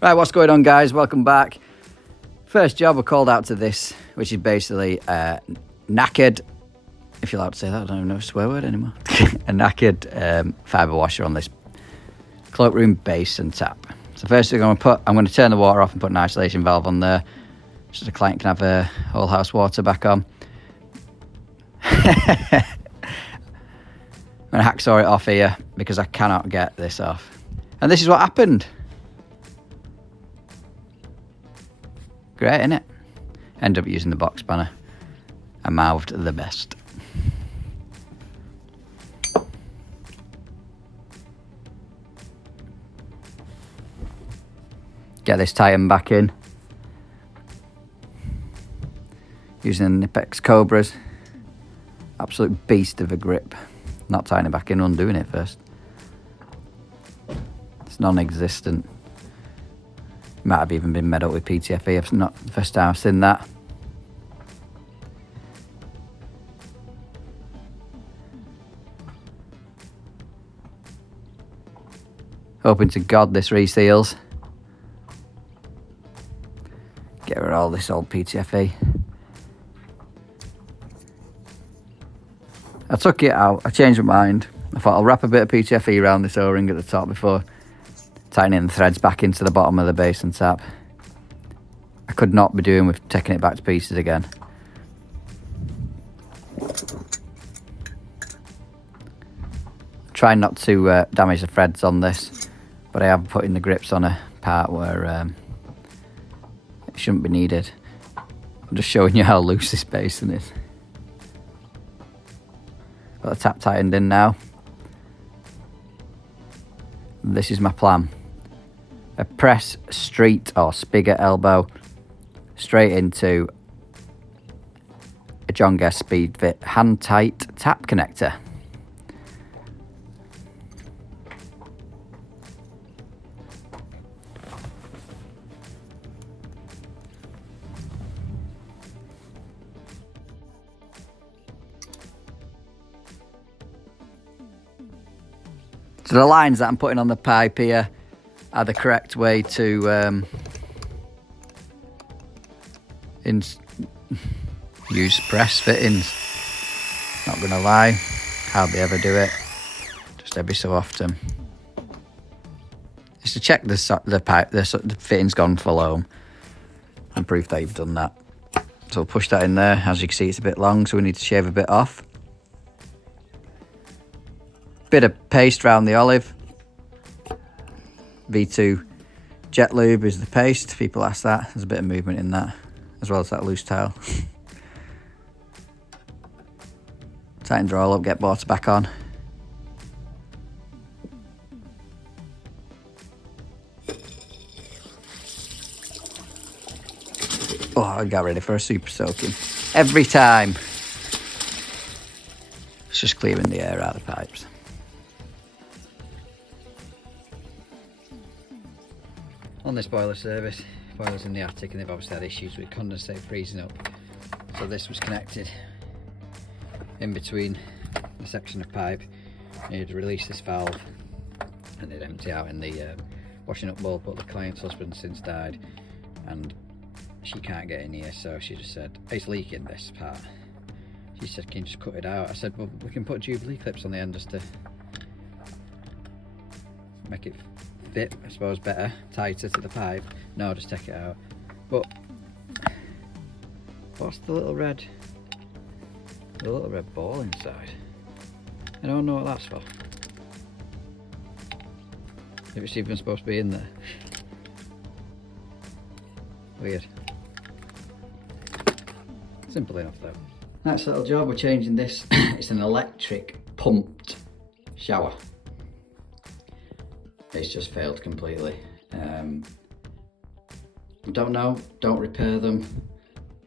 Right, what's going on, guys? Welcome back. First job, we're called out to this, which is basically knackered, if you're allowed to say that, I don't even know a swear word anymore. A knackered fibre washer on this cloakroom basin tap. So first thing I'm going to turn the water off and put an isolation valve on there, so the client can have whole house water back on. I'm going to hacksaw it off here because I cannot get this off. And this is what happened. Great, innit? End up using the box spanner. I mouthed the best. Get this tightened back in. Using Nipex Cobras. Absolute beast of a grip. Not tying it back in, undoing it first. It's non-existent. Might have even been made up with PTFE. It's not the first time I've seen that. Hoping to God this reseals. Get rid of all this old PTFE. I took it out, I changed my mind. I thought I'll wrap a bit of PTFE around this O-ring at the top before tightening the threads back into the bottom of the basin tap. I could not be doing with taking it back to pieces again. Trying not to damage the threads on this, but I am putting the grips on a part where it shouldn't be needed. I'm just showing you how loose this basin is. Got the tap tightened in now. This is my plan. A press street or spigot elbow straight into a John Guest Speed Fit hand tight tap connector. So the lines that I'm putting on the pipe here are the correct way to use press fittings. Not gonna lie, hardly ever do it, just every so often. Just to check the fitting's gone full home and proof that you've done that. So we'll push that in there. As you can see, it's a bit long, so we need to shave a bit off. Bit of paste around the olive. V2 jet lube is the paste. People ask that. There's a bit of movement in that, as well as that loose towel. Tighten the roll up, get water back on. Oh, I got ready for a super soaking. Every time. It's just clearing the air out of the pipes. On this boiler service, boiler's in the attic and they've obviously had issues with condensate freezing up. So this was connected in between the section of pipe. You'd release this valve and it'd empty out in the washing up bowl, but the client's husband since died and she can't get in here, so she just said, it's leaking this part. She said, can you just cut it out? I said, well, we can put Jubilee clips on the end just to make it fit, I suppose, better, tighter to the pipe. No, just take it out. But what's the little red ball inside? I don't know what that's for. If it's even supposed to be in there. Weird. Simple enough though. Next little job, we're changing this. It's an electric pumped shower. It's just failed completely. Don't know, don't repair them.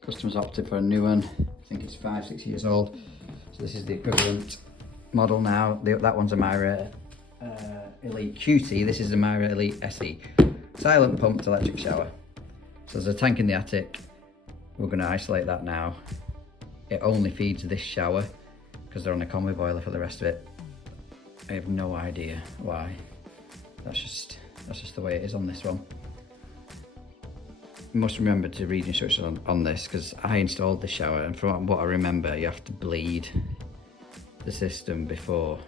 Customers opted for a new one. I think it's 5-6 years old. So this is the equivalent model now. That one's a Myra Elite QT. This is a Myra Elite SE. Silent pumped electric shower. So there's a tank in the attic. We're going to isolate that now. It only feeds this shower because they're on a combi boiler for the rest of it. I have no idea why. That's just the way it is on this one. must remember to read instructions on this, because I installed the shower, and from what I remember, you have to bleed the system before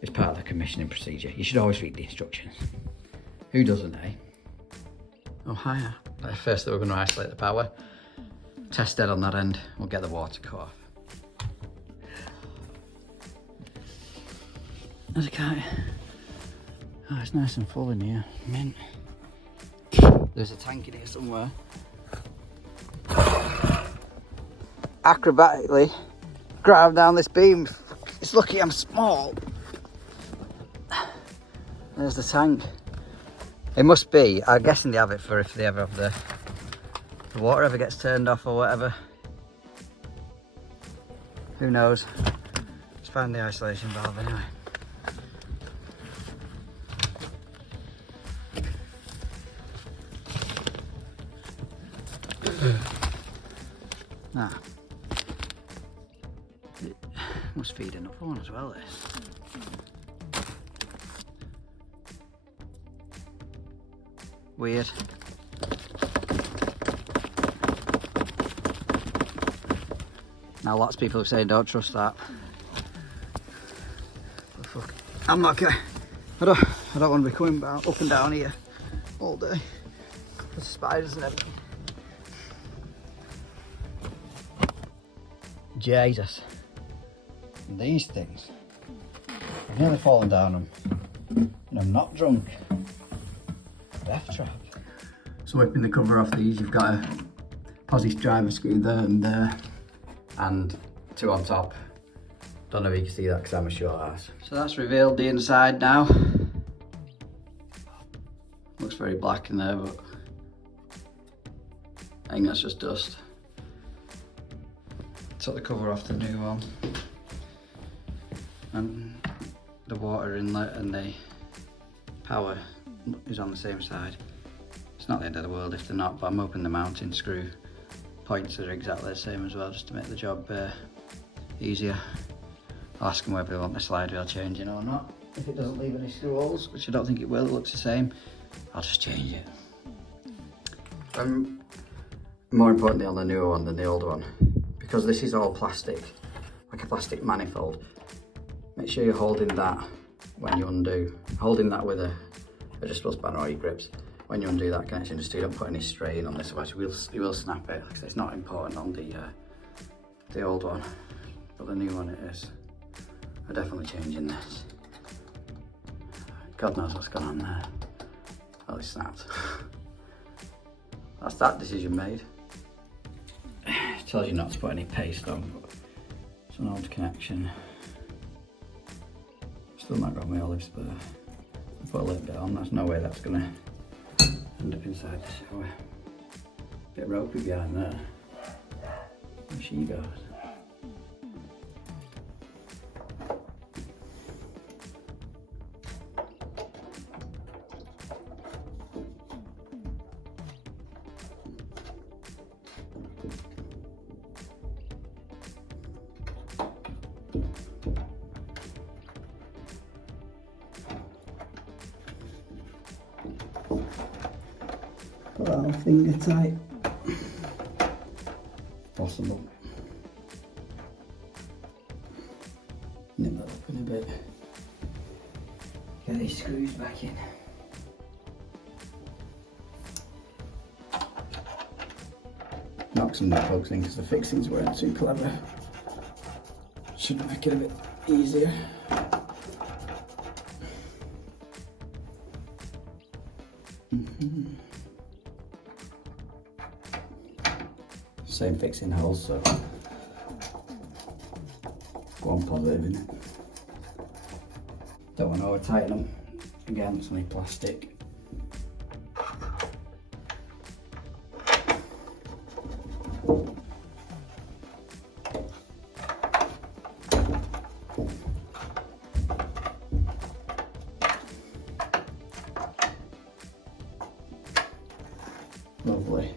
it's part of the commissioning procedure. You should always read the instructions. Who doesn't, eh? Oh, hiya. First we're going to isolate the power. Test dead on that end. We'll get the water cut off. There's a cat. Oh, it's nice and full in here. Mint. There's a tank in here somewhere. Acrobatically grab down this beam. It's lucky I'm small. There's the tank. It must be, I'm guessing they have it for if they ever have the water ever gets turned off or whatever. Who knows? Let's find the isolation valve anyway. Ah. It must feed another one as well, this. Weird. Now lots of people are saying don't trust that. But fuck. I'm not gonna. I don't want to be coming up and down here all day. There's spiders and everything. Jesus. And these things. I've nearly fallen down them. And I'm not drunk. Death trap. So whipping the cover off these, you've got a posi driver screw there and there. And two on top. Don't know if you can see that because I'm a short ass. So that's revealed the inside now. Looks very black in there, but I think that's just dust. Took the cover off the new one. And the water inlet and the power is on the same side. It's not the end of the world if they're not, but I'm hoping the mounting screw points are exactly the same as well, just to make the job easier. I'll ask them whether they want the slide wheel changing or not. If it doesn't leave any screw holes, which I don't think it will, it looks the same, I'll just change it. More importantly on the newer one than the older one, because this is all plastic, like a plastic manifold, make sure you're holding that when you undo, holding that with a adjustable spanner or your grips. When you undo that connection, just so you don't put any strain on this, otherwise you will snap it. Like I say, it's not important on the old one, but the new one it is. I'm definitely changing this. God knows what's gone on there. Well, it snapped. That's that decision made. It tells you not to put any paste on, but it's an old connection. Still not got my olive spur. I put a lid down, there's no way that's gonna end up inside the shower. Bit ropey behind there. There she goes. Put that on finger tight. Possible. Nip that up in a bit. Get these screws back in. Knock some nut plugs in because the fixings weren't too clever. Should make it a bit easier. Same fixing holes, so one positive in it. Don't want to over tighten them. Again, it's only plastic. Lovely.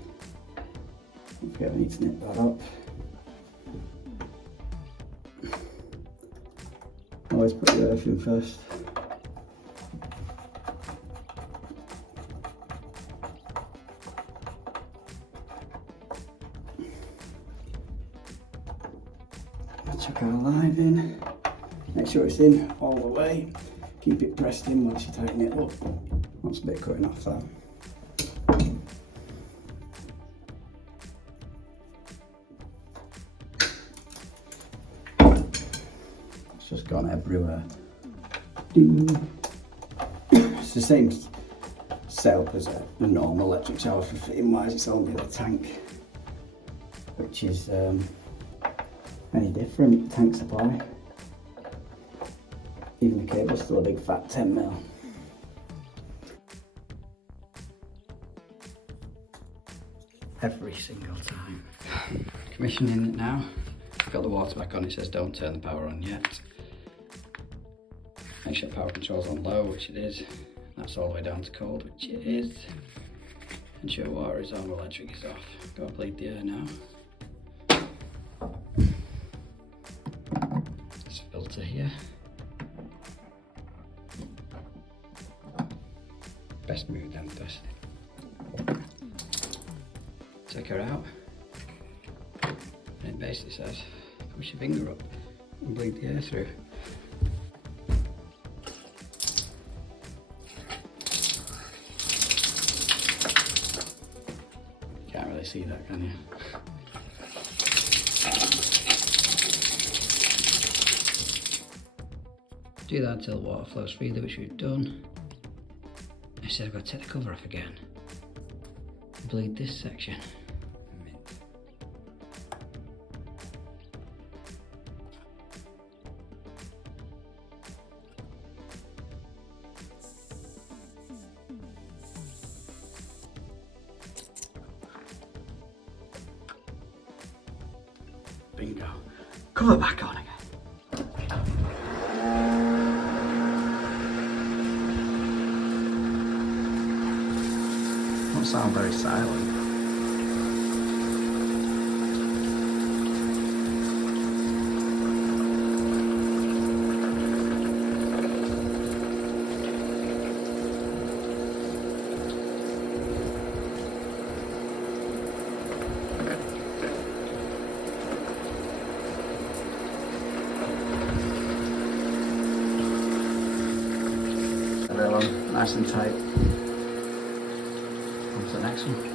Don't forget we need to nip that up. Always put the earth in first. chuck our live in. Make sure it's in all the way. Keep it pressed in once you tighten it up. That's a bit cutting off that. It's just gone everywhere. Ding. It's the same setup as a normal electric shower for fitting wise. It's only the tank, which is any different. Tank supply. Even the cable's still a big fat 10mm. Every single time. Commissioning it now. Got the water back on. It says don't turn the power on yet. Make sure power control's on low, which it is. That's all the way down to cold, which it is. Ensure water is on, electric is off. Go and bleed the air now. This filter here. Best move them first. Take her out. And it basically says, push your finger up and bleed the air through. Can't really see that, can you? Do that until the water flows freely, which we've done. I said I've got to take the cover off again. Bleed this section. Bingo. Cover back on again. Don't sound very silent. Nice and tight. On to the next one.